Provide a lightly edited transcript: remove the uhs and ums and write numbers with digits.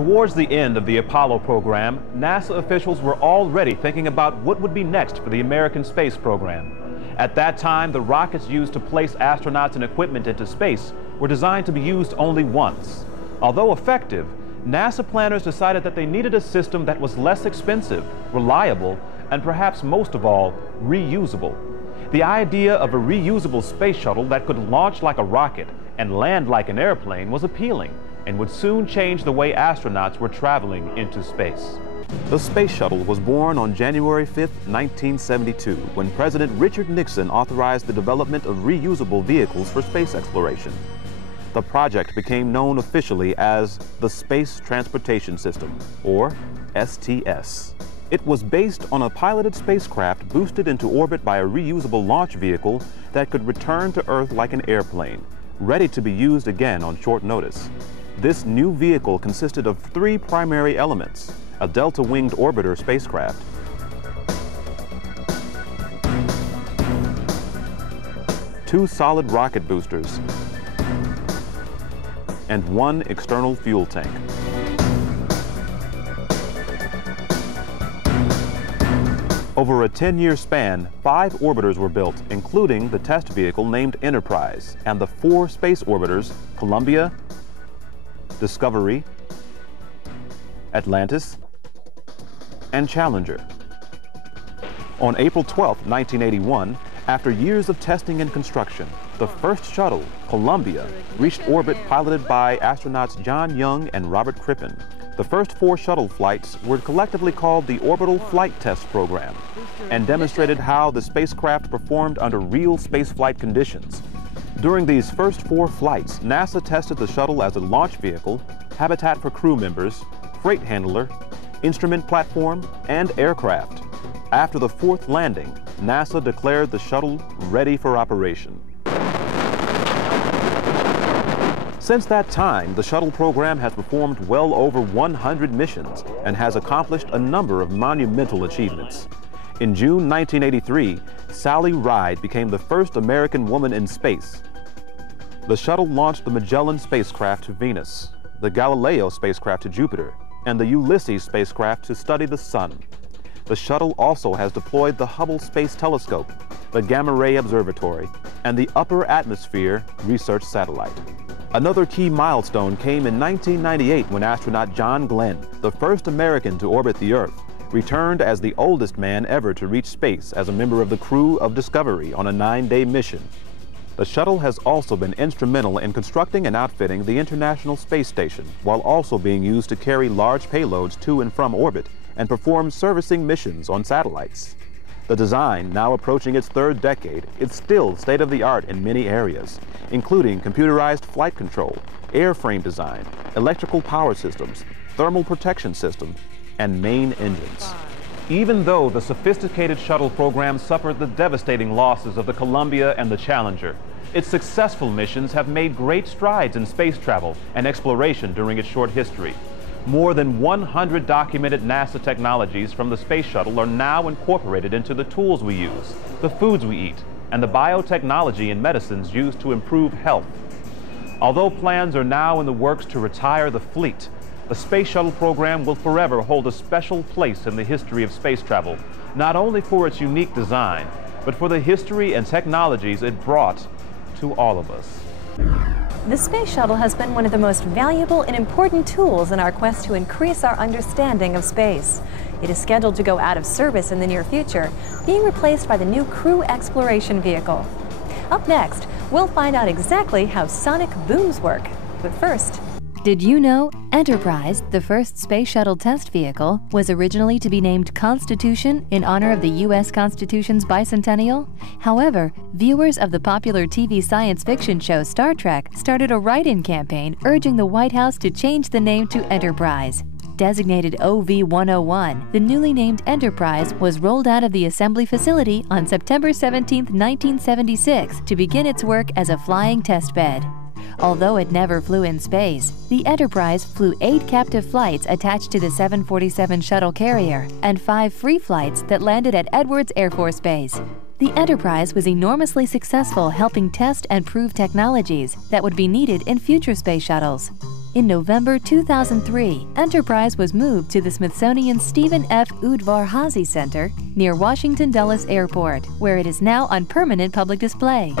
Towards the end of the Apollo program, NASA officials were already thinking about what would be next for the American space program. At that time, the rockets used to place astronauts and equipment into space were designed to be used only once. Although effective, NASA planners decided that they needed a system that was less expensive, reliable, and perhaps most of all, reusable. The idea of a reusable space shuttle that could launch like a rocket and land like an airplane was appealing and would soon change the way astronauts were traveling into space. The Space Shuttle was born on January 5, 1972, when President Richard Nixon authorized the development of reusable vehicles for space exploration. The project became known officially as the Space Transportation System, or STS. It was based on a piloted spacecraft boosted into orbit by a reusable launch vehicle that could return to Earth like an airplane, ready to be used again on short notice. This new vehicle consisted of three primary elements: a delta-winged orbiter spacecraft, two solid rocket boosters, and one external fuel tank. Over a 10-year span, 5 orbiters were built, including the test vehicle named Enterprise, and the 4 space orbiters, Columbia, Discovery, Atlantis, and Challenger. On April 12, 1981, after years of testing and construction, the first shuttle, Columbia, reached orbit piloted by astronauts John Young and Robert Crippen. The first 4 shuttle flights were collectively called the Orbital Flight Test Program and demonstrated how the spacecraft performed under real spaceflight conditions. During these first 4 flights, NASA tested the shuttle as a launch vehicle, habitat for crew members, freight handler, instrument platform, and aircraft. After the 4th landing, NASA declared the shuttle ready for operation. Since that time, the shuttle program has performed well over 100 missions and has accomplished a number of monumental achievements. In June 1983, Sally Ride became the first American woman in space. The shuttle launched the Magellan spacecraft to Venus, the Galileo spacecraft to Jupiter, and the Ulysses spacecraft to study the Sun. The shuttle also has deployed the Hubble Space Telescope, the Gamma Ray Observatory, and the Upper Atmosphere Research Satellite. Another key milestone came in 1998 when astronaut John Glenn, the first American to orbit the Earth, returned as the oldest man ever to reach space as a member of the crew of Discovery on a 9-day mission. The shuttle has also been instrumental in constructing and outfitting the International Space Station, while also being used to carry large payloads to and from orbit and perform servicing missions on satellites. The design, now approaching its 3rd decade, is still state-of-the-art in many areas, including computerized flight control, airframe design, electrical power systems, thermal protection system, and main engines. Even though the sophisticated shuttle program suffered the devastating losses of the Columbia and the Challenger, its successful missions have made great strides in space travel and exploration during its short history. More than 100 documented NASA technologies from the Space Shuttle are now incorporated into the tools we use, the foods we eat, and the biotechnology and medicines used to improve health. Although plans are now in the works to retire the fleet, the Space Shuttle program will forever hold a special place in the history of space travel, not only for its unique design, but for the history and technologies it brought to all of us. The Space Shuttle has been one of the most valuable and important tools in our quest to increase our understanding of space. It is scheduled to go out of service in the near future, being replaced by the new Crew Exploration Vehicle. Up next, we'll find out exactly how sonic booms work. But first, did you know Enterprise, the first space shuttle test vehicle, was originally to be named Constitution in honor of the U.S. Constitution's bicentennial? However, viewers of the popular TV science fiction show Star Trek started a write-in campaign urging the White House to change the name to Enterprise. Designated OV-101, the newly named Enterprise was rolled out of the assembly facility on September 17, 1976 to begin its work as a flying test bed. Although it never flew in space, the Enterprise flew 8 captive flights attached to the 747 shuttle carrier and 5 free flights that landed at Edwards Air Force Base. The Enterprise was enormously successful helping test and prove technologies that would be needed in future space shuttles. In November 2003, Enterprise was moved to the Smithsonian Stephen F. Udvar-Hazy Center near Washington Dulles Airport, where it is now on permanent public display.